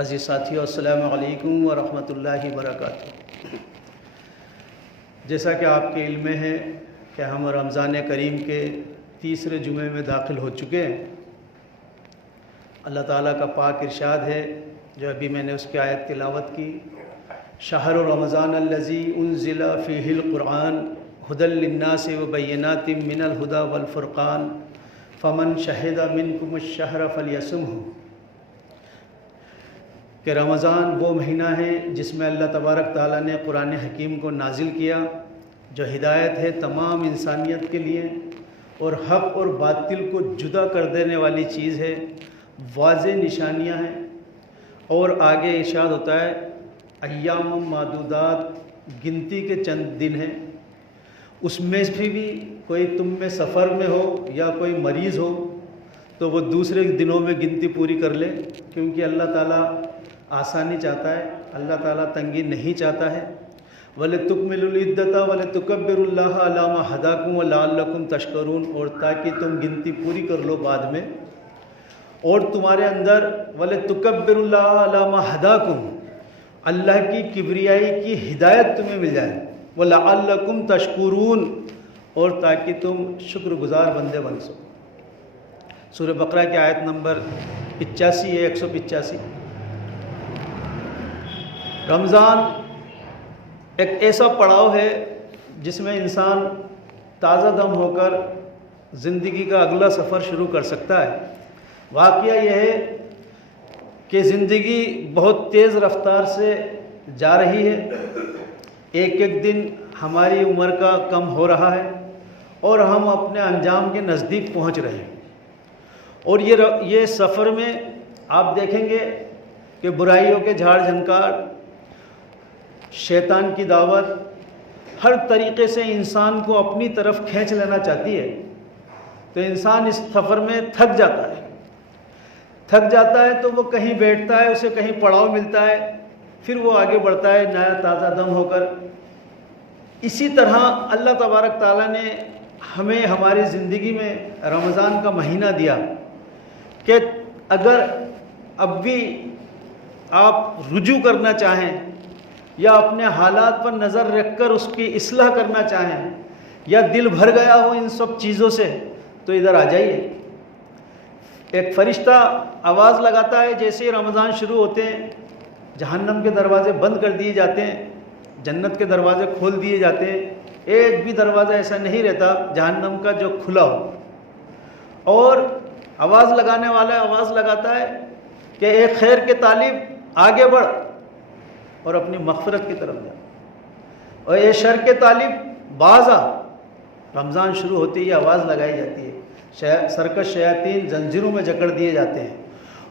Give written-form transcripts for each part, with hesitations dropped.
عزیز ساتھیو، السلام علیکم ورحمۃ اللہ وبرکاتہ۔ جیسا کہ آپ کے علم میں ہے کہ ہم رمضان کریم کے تیسرے جمعے میں داخل ہو چکے ہیں۔ اللہ تعالیٰ کا پاک ارشاد ہے، جو ابھی میں نے اس کی آیت تلاوت کی، شہر رمضان الذی انزل فیہ القرآن ھدی للناس وبینات من الھدی والفرقان فمن شہد منکم الشہر فلیصمہ، کہ رمضان وہ مہینہ ہے جس میں اللہ تبارک تعالیٰ نے قرآن حکیم کو نازل کیا، جو ہدایت ہے تمام انسانیت کے لیے اور حق اور باطل کو جدا کر دینے والی چیز ہے، واضح نشانیاں ہیں۔ اور آگے ارشاد ہوتا ہے ایام معدودات، گنتی کے چند دن ہیں، اس میں بھی کوئی تم میں سفر میں ہو یا کوئی مریض ہو تو وہ دوسرے دنوں میں گنتی پوری کر لے، کیونکہ اللہ تعالیٰ آسانی چاہتا ہے، اللہ تعالیٰ تنگی نہیں چاہتا ہے۔ وَلِتُكْمِلُوا الْعِدَّةَ وَلِتُكَبِّرُوا اللَّهَ عَلَىٰ مَا هَدَاكُمْ وَلَعَلَّكُمْ تَشْكُرُونَ، اور تاکہ تم گنتی پوری کر لو بعد میں، اور تمہارے اندر وَلِتُكَبِّرُوا اللَّهَ عَلَىٰ مَا هَدَاكُمْ، اللہ کی کبریائی کی ہدایت تمہیں مل جائے، وَلَعَلَّكُمْ تَشْكُرُونَ، اور تاکہ تم شکر گزار بندے بن سکو۔ سورہ بقرہ کی آیت نمبر 85 ہے، 185۔ رمضان ایک ایسا پڑاؤ ہے جس میں انسان تازہ دم ہو کر زندگی کا اگلا سفر شروع کر سکتا ہے۔ واقعہ یہ ہے کہ زندگی بہت تیز رفتار سے جا رہی ہے، ایک ایک دن ہماری عمر کا کم ہو رہا ہے اور ہم اپنے انجام کے نزدیک پہنچ رہے ہیں۔ اور یہ سفر میں آپ دیکھیں گے کہ برائیوں کے جھاڑ جھنکار، شیطان کی دعوت ہر طریقے سے انسان کو اپنی طرف کھینچ لینا چاہتی ہے، تو انسان اس سفر میں تھک جاتا ہے تو وہ کہیں بیٹھتا ہے، اسے کہیں پڑاؤ ملتا ہے، پھر وہ آگے بڑھتا ہے نیا تازہ دم ہو کر۔ اسی طرح اللہ تبارک تعالیٰ نے ہمیں ہماری زندگی میں رمضان کا مہینہ دیا کہ اگر اب بھی آپ رجوع کرنا چاہیں یا اپنے حالات پر نظر رکھ کر اس کی اصلاح کرنا چاہیں، یا دل بھر گیا ہو ان سب چیزوں سے، تو ادھر آ جائیے۔ ایک فرشتہ آواز لگاتا ہے جیسے ہی رمضان شروع ہوتے ہیں، جہنم کے دروازے بند کر دیے جاتے ہیں، جنت کے دروازے کھول دیے جاتے ہیں، ایک بھی دروازہ ایسا نہیں رہتا جہنم کا جو کھلا ہو، اور آواز لگانے والا آواز لگاتا ہے کہ اے خیر کے طالب آگے بڑھ اور اپنی مغفرت کی طرف جا، اور اے شر کے طالب باز آ۔ رمضان شروع ہوتے ہی آواز لگائی جاتی ہے، سرکش شیاطین زنجیروں میں جکڑ دیے جاتے ہیں۔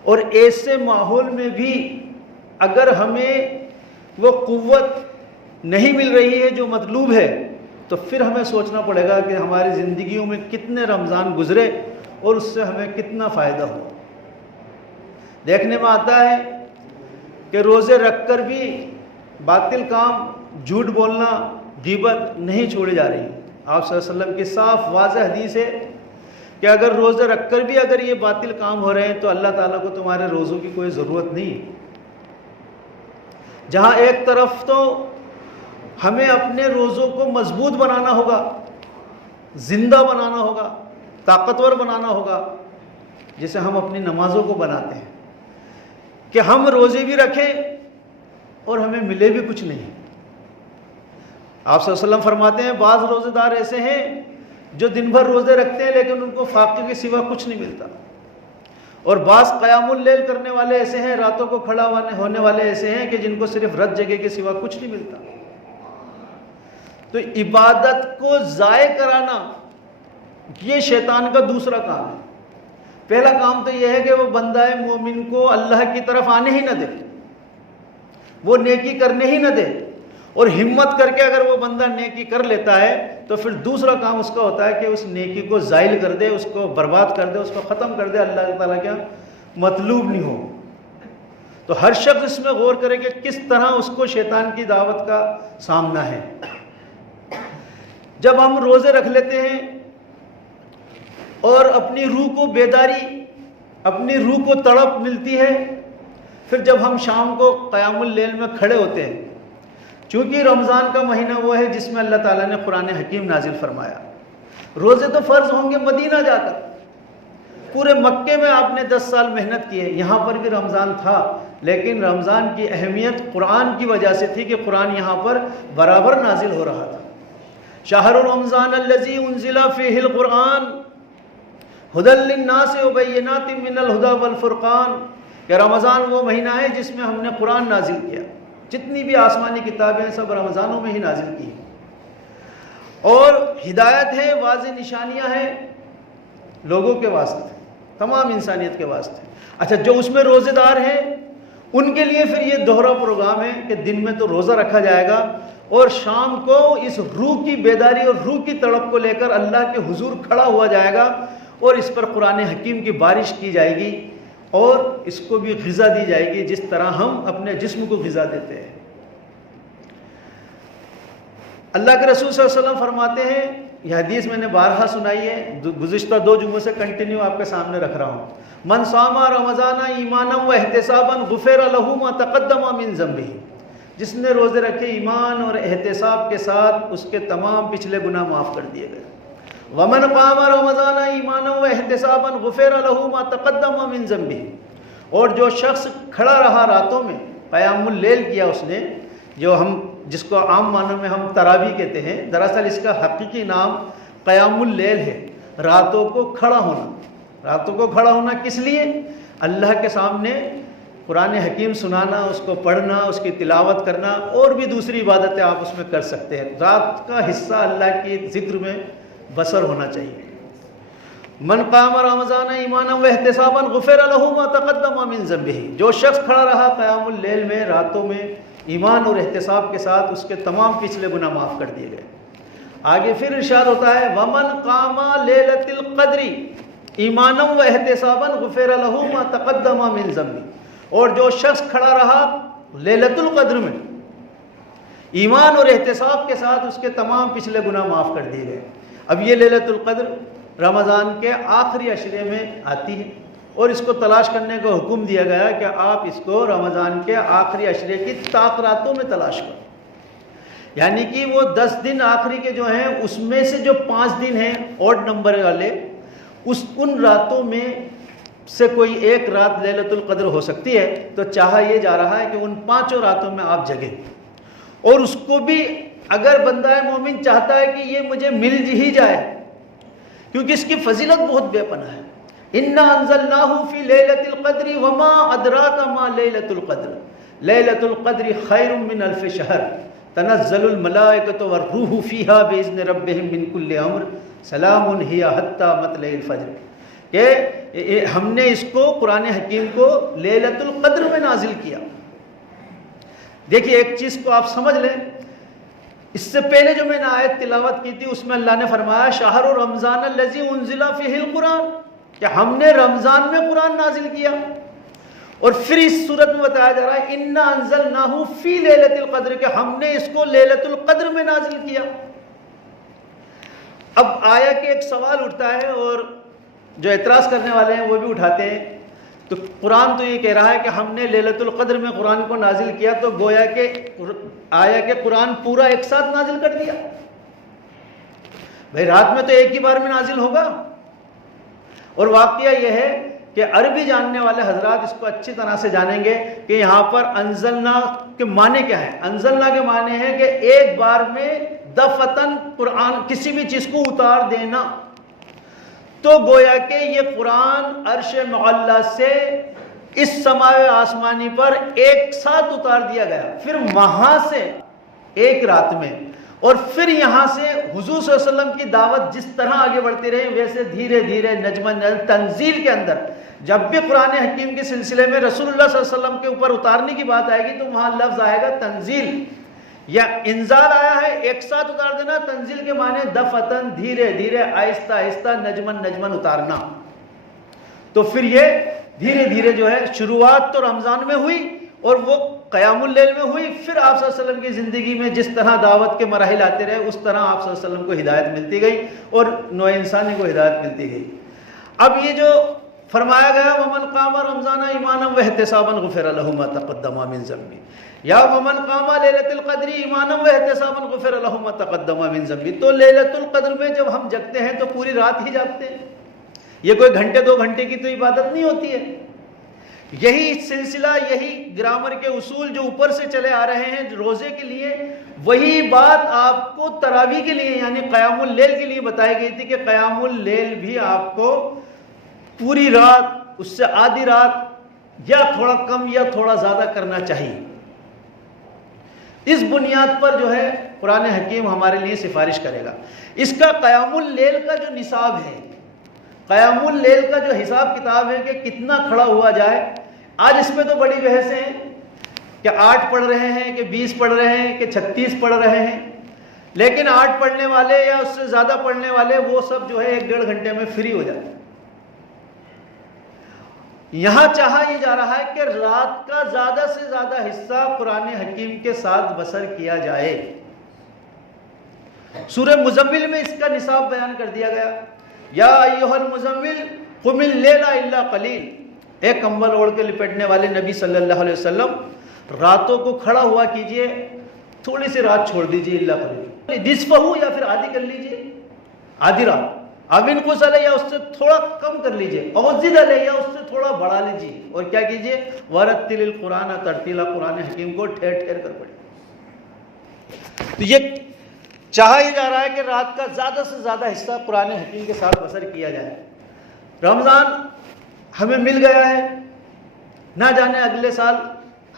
اور ایسے ماحول میں بھی اگر ہمیں وہ قوت نہیں مل رہی ہے جو مطلوب ہے، تو پھر ہمیں سوچنا پڑے گا کہ ہماری زندگیوں میں کتنے رمضان گزرے اور اس سے ہمیں کتنا فائدہ ہو۔ دیکھنے میں آتا ہے کہ روزے رکھ کر بھی باطل کام، جھوٹ بولنا، غیبت نہیں چھوڑی جا رہی۔ آپ صلی اللہ علیہ وسلم کی صاف واضح حدیث ہے کہ اگر روزے رکھ کر بھی اگر یہ باطل کام ہو رہے ہیں تو اللہ تعالیٰ کو تمہارے روزوں کی کوئی ضرورت نہیں۔ جہاں ایک طرف تو ہمیں اپنے روزوں کو مضبوط بنانا ہوگا، زندہ بنانا ہوگا، طاقتور بنانا ہوگا، جسے ہم اپنی نمازوں کو بناتے ہیں، کہ ہم روزے بھی رکھیں اور ہمیں ملے بھی کچھ نہیں۔ آپ صلی اللہ علیہ وسلم فرماتے ہیں بعض روزے دار ایسے ہیں جو دن بھر روزے رکھتے ہیں لیکن ان کو فاقے کے سوا کچھ نہیں ملتا، اور بعض قیام اللیل کرنے والے ایسے ہیں، راتوں کو کھڑا ہونے والے ایسے ہیں کہ جن کو صرف رت جگہ کے سوا کچھ نہیں ملتا۔ تو عبادت کو ضائع کرانا یہ شیطان کا دوسرا کام ہے۔ پہلا کام تو یہ ہے کہ وہ بندہ مومن کو اللہ کی طرف آنے ہی نہ دے، وہ نیکی کرنے ہی نہ دے، اور ہمت کر کے اگر وہ بندہ نیکی کر لیتا ہے تو پھر دوسرا کام اس کا ہوتا ہے کہ اس نیکی کو زائل کر دے، اس کو برباد کر دے، اس کو ختم کر دے، اللہ تعالیٰ کا مطلوب نہیں ہو۔ تو ہر شخص اس میں غور کرے کہ کس طرح اس کو شیطان کی دعوت کا سامنا ہے۔ جب ہم روزے رکھ لیتے ہیں اور اپنی روح کو بیداری، اپنی روح کو تڑپ ملتی ہے پھر جب ہم شام کو قیام اللیل میں کھڑے ہوتے ہیں، چونکہ رمضان کا مہینہ وہ ہے جس میں اللہ تعالیٰ نے قرآن حکیم نازل فرمایا. روزے تو فرض ہوں گے مدینہ جا کر، پورے مکے میں آپ نے 10 سال محنت کی ہے، یہاں پر بھی رمضان تھا، لیکن رمضان کی اہمیت قرآن کی وجہ سے تھی کہ قرآن یہاں پر برابر نازل ہو رہا تھا. شہر رمضان الذی انزل فیہ القرآن ھدی للناس وبینات من الھدی والفرقان، کہ رمضان وہ مہینہ ہے جس میں ہم نے قرآن نازل کیا. جتنی بھی آسمانی کتابیں ہیں سب رمضانوں میں ہی نازل کی، اور ہدایت ہے، واضح نشانیاں ہیں لوگوں کے واسطے، تمام انسانیت کے واسطے. اچھا، جو اس میں روزے دار ہیں ان کے لیے پھر یہ دوہرا پروگرام ہے کہ دن میں تو روزہ رکھا جائے گا اور شام کو اس روح کی بیداری اور روح کی تڑپ کو لے کر اللہ کے حضور کھڑا ہوا جائے گا اور اس پر قرآن حکیم کی بارش کی جائے گی اور اس کو بھی غذا دی جائے گی جس طرح ہم اپنے جسم کو غذا دیتے ہیں. اللہ کے رسول صلی اللہ علیہ وسلم فرماتے ہیں، یہ حدیث میں نے بارہا سنائی ہے، گزشتہ 2 جمعوں سے کنٹینیو آپ کے سامنے رکھ رہا ہوں. من صام رمضان ایمانا و احتسابا غفر له ما تقدم من ذنبه، جس نے روزے رکھے ایمان اور احتساب کے ساتھ اس کے تمام پچھلے گناہ معاف کر دیے گئے. ومن قام رمضان ایمانا و احتسابا غفر له ما تقدم من ذنبه، اور جو شخص کھڑا رہا راتوں میں، قیام اللیل کیا اس نے، جو ہم جس کو عام معنوں میں ہم تراویح کہتے ہیں، دراصل اس کا حقیقی نام قیام اللیل ہے، راتوں کو کھڑا ہونا. راتوں کو کھڑا ہونا کس لیے؟ اللہ کے سامنے قرآن حکیم سنانا، اس کو پڑھنا، اس کی تلاوت کرنا، اور بھی دوسری عبادتیں آپ اس میں کر سکتے ہیں. رات کا حصہ اللہ کے ذکر میں بسر ہونا چاہیے. من قام رمضان ایمانا و احتسابا غفر له ما تقدم من ذنبه، جو شخص کھڑا رہا قیام اللیل میں راتوں میں ایمان اور احتساب کے ساتھ اس کے تمام پچھلے گناہ معاف کر دیے گئے. آگے پھر ارشاد ہوتا ہے ومن قام لیلۃ القدر ایمانا و احتسابا غفر له ما تقدم من ذنبه، اور جو شخص کھڑا رہا لیلۃ القدر میں ایمان اور احتساب کے ساتھ اس کے تمام پچھلے گناہ معاف کر دیے گئے. اب یہ لیلۃ القدر رمضان کے آخری عشرے میں آتی ہے اور اس کو تلاش کرنے کا حکم دیا گیا کہ آپ اس کو رمضان کے آخری عشرے کی طاق راتوں میں تلاش کرو. یعنی کہ وہ 10 دن آخری کے جو ہیں اس میں سے جو 5 دن ہیں اوڈ نمبر والے، ان راتوں میں سے کوئی ایک رات لیلۃ القدر ہو سکتی ہے. تو چاہا یہ جا رہا ہے کہ ان 5 راتوں میں آپ جگیں، اور اس کو بھی اگر بندہ مومن چاہتا ہے کہ یہ مجھے مل ہی جائے، کیونکہ اس کی فضیلت بہت بے پناہ ہے. انا انزلناہ فی لیلۃ القدر وما ادراک ما لیلۃ القدر لیلۃ القدر خیر من الف شہر تنزل الملائکۃ والروح فیہا باذن ربہم من کل امر سلام ہی حتی مطلع الفجر، کہ ہم نے اس کو قرآن حکیم کو لیلۃ القدر میں نازل کیا. دیکھیے ایک چیز کو آپ سمجھ لیں، اس سے پہلے جو میں نے آیت تلاوت کی تھی اس میں اللہ نے فرمایا شہر رمضان الذی انزل فیہ القرآن، کہ ہم نے رمضان میں قرآن نازل کیا، اور پھر اس صورت میں بتایا جا رہا ہے انا انزلناہ فی لیلۃ القدر، کہ ہم نے اس کو لیلۃ القدر میں نازل کیا. اب آیا کہ ایک سوال اٹھتا ہے اور جو اعتراض کرنے والے ہیں وہ بھی اٹھاتے ہیں، تو قرآن تو یہ کہہ رہا ہے کہ ہم نے لیلۃ القدر میں قرآن کو نازل کیا، تو گویا کہ آیا کہ قرآن پورا ایک ساتھ نازل کر دیا. بھائی رات میں تو ایک ہی بار میں نازل ہوگا. اور واقعہ یہ ہے کہ عربی جاننے والے حضرات اس کو اچھی طرح سے جانیں گے کہ یہاں پر انزلنا کے معنی کیا ہے. انزلنا کے معنی ہے کہ ایک بار میں دفتن قرآن کسی بھی چیز کو اتار دینا. تو گویا کہ یہ قرآن عرش معلی سے اس سماوی آسمانی پر ایک ساتھ اتار دیا گیا، پھر وہاں سے ایک رات میں، اور پھر یہاں سے حضور صلی اللہ علیہ وسلم کی دعوت جس طرح آگے بڑھتی رہی ویسے دھیرے دھیرے نجم تنزیل کے اندر جب بھی قرآن حکیم کے سلسلے میں رسول اللہ صلی اللہ علیہ وسلم کے اوپر اتارنے کی بات آئے گی تو وہاں لفظ آئے گا تنزیل یا انزال آیا ہے ایک ساتھ اتار دینا. تنزیل کے معنی دفتن دھیرے دھیرے آہستہ آہستہ نجمن اتارنا. تو پھر یہ دھیرے دھیرے جو ہے شروعات تو رمضان میں ہوئی اور وہ قیام اللیل میں ہوئی، پھر آپ صلی اللہ علیہ وسلم کی زندگی میں جس طرح دعوت کے مراحل آتے رہے اس طرح آپ صلی اللہ علیہ وسلم کو ہدایت ملتی گئی اور نوع انسانی کو ہدایت ملتی گئی. اب یہ جو فرمایا گیا ومن قام رمضان ایمانا واحتسابا غفر له ما تقدم من ذنبه، یا ومن قام لیلۃ القدر ایمانا واحتسابا غفر له ما تقدم من ذنبه۔ تو لیلۃ القدر میں جب ہم جگتے ہیں تو پوری رات ہی جاگتے ہیں، یہ کوئی گھنٹے 2 گھنٹے کی تو عبادت نہیں ہوتی ہے۔ یہی سلسلہ، یہی گرامر کے اصول جو اوپر سے چلے آ رہے ہیں روزے کے لیے، وہی بات آپ کو تراویح کے لیے یعنی قیام اللیل کے لیے بتائی گئی تھی کہ قیام اللیل بھی آپ کو پوری رات، اس سے آدھی رات یا تھوڑا کم یا تھوڑا زیادہ کرنا چاہیے۔ اس بنیاد پر جو ہے قرآن حکیم ہمارے لیے سفارش کرے گا۔ اس کا قیام اللیل کا جو نصاب ہے، قیام اللیل کا جو حساب کتاب ہے کہ کتنا کھڑا ہوا جائے، آج اس پہ تو بڑی بحث ہے کہ 8 پڑھ رہے ہیں کہ 20 پڑھ رہے ہیں کہ 36 پڑھ رہے ہیں، لیکن 8 پڑھنے والے یا اس سے زیادہ پڑھنے والے وہ سب جو ہے 1-1.5 گھنٹے میں فری ہو جاتے ہیں۔ یہاں چاہا یہ جا رہا ہے کہ رات کا زیادہ سے زیادہ حصہ قرآن حکیم کے ساتھ بسر کیا جائے۔ سورہ مزمل میں اس کا نصاب بیان کر دیا گیا، یا ایھا المزمل قم اللیل الا قلیل، اے کمبل اوڑھ کے لپٹنے والے نبی صلی اللہ علیہ وسلم، راتوں کو کھڑا ہوا کیجئے، تھوڑی سی رات چھوڑ دیجئے، الا قلیل، نصفہ یا پھر آدھی کر لیجئے، آدھی رات، اب انقص علیہ یا اس سے تھوڑا کم کر لیجئے، او زد علیہ یا اس سے تھوڑا بڑھا لیجئے، اور کیا کیجئے، ورتل القرآن ترتیلا، قرآن حکیم کو ٹھہر ٹھہر کر پڑھیں۔ تو یہ چاہا یہ جا رہا ہے کہ رات کا زیادہ سے زیادہ حصہ قرآن حکیم کے ساتھ بسر کیا جائے۔ رمضان ہمیں مل گیا ہے، نہ جانے اگلے سال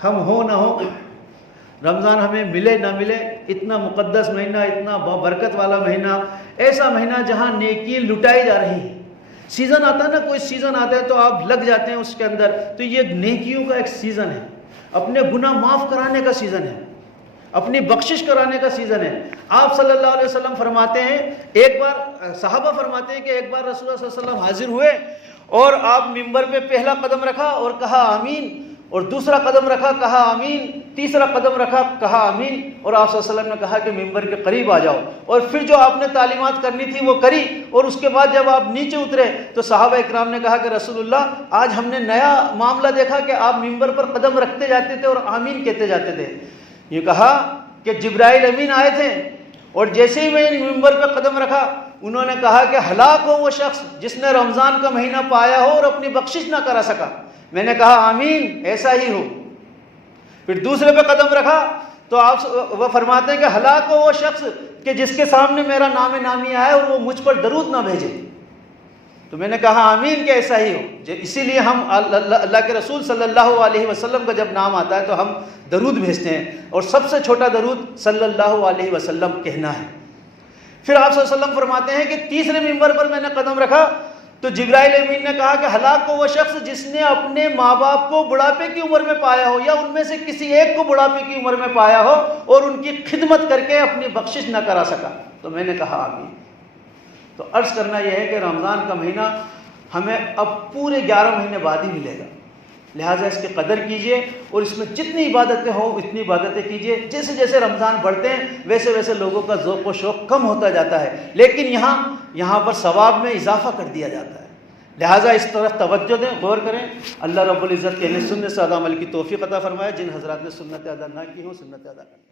ہم ہوں نہ ہوں، رمضان ہمیں ملے نہ ملے، اتنا مقدس مہینہ، اتنا برکت والا مہینہ، ایسا مہینہ جہاں نیکی لٹائی جا رہی ہے۔ سیزن آتا ہے نا، کوئی سیزن آتا ہے تو آپ لگ جاتے ہیں اس کے اندر، تو یہ نیکیوں کا ایک سیزن ہے، اپنے گناہ معاف کرانے کا سیزن ہے، اپنی بخشش کرانے کا سیزن ہے۔ آپ صلی اللہ علیہ وسلم فرماتے ہیں، ایک بار صحابہ فرماتے ہیں کہ ایک بار رسول اللہ صلی اللہ علیہ وسلم حاضر ہوئے اور آپ منبر پہ پہلا قدم رکھا اور کہا آمین، اور دوسرا قدم رکھا کہا آمین، تیسرا قدم رکھا کہا آمین، اور آپ صلی اللہ علیہ وسلم نے کہا کہ منبر کے قریب آ جاؤ، اور پھر جو آپ نے تعلیمات کرنی تھی وہ کری، اور اس کے بعد جب آپ نیچے اترے تو صحابہ اکرام نے کہا کہ رسول اللہ آج ہم نے نیا معاملہ دیکھا کہ آپ منبر پر قدم رکھتے جاتے تھے اور آمین کہتے جاتے تھے۔ یہ کہا کہ جبرائیل امین آئے تھے اور جیسے ہی میں منبر پہ قدم رکھا انہوں نے کہا کہ ہلاک ہو وہ شخص جس نے رمضان کا مہینہ پایا ہو اور اپنی بخشش نہ کرا سکا۔ میں نے کہا آمین، ایسا ہی ہو۔ پھر دوسرے پہ قدم رکھا تو آپ وہ فرماتے ہیں کہ ہلاک ہو وہ شخص کہ جس کے سامنے میرا نام نامی آئے اور وہ مجھ پر درود نہ بھیجے۔ تو میں نے کہا آمین کہ ایسا ہی ہو۔ اسی لیے ہم اللہ کے رسول صلی اللہ علیہ وسلم کا جب نام آتا ہے تو ہم درود بھیجتے ہیں، اور سب سے چھوٹا درود صلی اللہ علیہ وسلم کہنا ہے۔ پھر آپ صلی اللہ علیہ وسلم فرماتے ہیں کہ تیسرے منبر پر میں نے قدم رکھا تو جبرائیل امین نے کہا کہ ہلاک کو وہ شخص جس نے اپنے ماں باپ کو بڑھاپے کی عمر میں پایا ہو، یا ان میں سے کسی ایک کو بڑھاپے کی عمر میں پایا ہو اور ان کی خدمت کر کے اپنی بخشش نہ کرا سکا۔ تو میں نے کہا آمین۔ تو عرض کرنا یہ ہے کہ رمضان کا مہینہ ہمیں اب پورے 11 مہینے بعد ہی ملے گا، لہٰذا اس کی قدر کیجئے اور اس میں جتنی عبادتیں ہوں اتنی عبادتیں کیجئے۔ جیسے جیسے رمضان بڑھتے ہیں ویسے ویسے لوگوں کا ذوق و شوق کم ہوتا جاتا ہے، لیکن یہاں پر ثواب میں اضافہ کر دیا جاتا ہے، لہٰذا اس طرف توجہ دیں، غور کریں۔ اللہ رب العزت کے لیے سنت سے زیادہ عمل کی توفیق عطا فرمائے۔ جن حضرات نے سنت ادا نہ کی ہو سنت ادا کریں۔